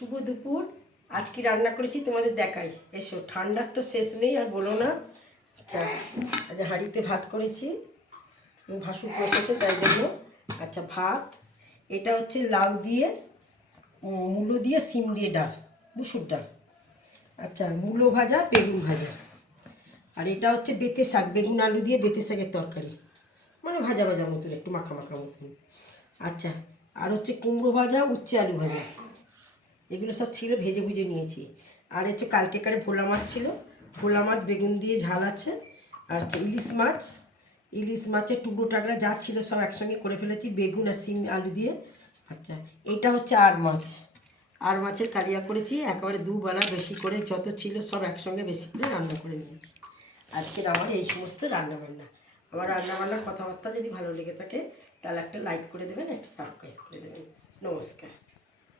শুভ দুপুর। আজকে রান্না করেছি তোমাদের দেখাই, এসো। ঠান্ডার তো শেষ নেই, আর বলো না। আচ্ছা, আজ হাঁড়িতে ভাত করেছি, ভাসুর বসেছে তাই জন্য। আচ্ছা, ভাত। এটা হচ্ছে লাউ দিয়ে, মূলো দিয়ে, সিম দিয়ে ডাল, মুসুর ডাল। আচ্ছা, মূলো ভাজা, বেগুন ভাজা। আর এটা হচ্ছে বেতে শাক, বেগুন আলু দিয়ে বেতে শাকের তরকারি, মানে ভাজা ভাজা মতন, একটু মাখা মাখা মতন। আচ্ছা, আর হচ্ছে কুমড়ো ভাজা, উচ্ছে আলু ভাজা। এগুলো সব ছিল, ভেজে ভুজে নিয়েছি। আর হচ্ছে কালকেকারে ভোলা মাছ ছিল, ভোলা মাছ বেগুন দিয়ে ঝাল আছে। আর হচ্ছে ইলিশ মাছ, ইলিশ মাছের টুকরো টাকরা যা ছিল সব একসঙ্গে করে ফেলেছি, বেগুন আর সিম আলু দিয়ে। আচ্ছা, এটা হচ্ছে আর মাছ, আর মাছের কালিয়া করেছি একেবারে দুবেলা, বেশি করে যত ছিল সব একসঙ্গে বেশি করে রান্না করে নিয়েছি। আজকের আমার এই সমস্ত রান্নাবান্না। আমার রান্নাবান্নার কথাবার্তা যদি ভালো লেগে থাকে তাহলে একটা লাইক করে দেবেন, একটা সাবস্ক্রাইব করে দেবেন। নমস্কার।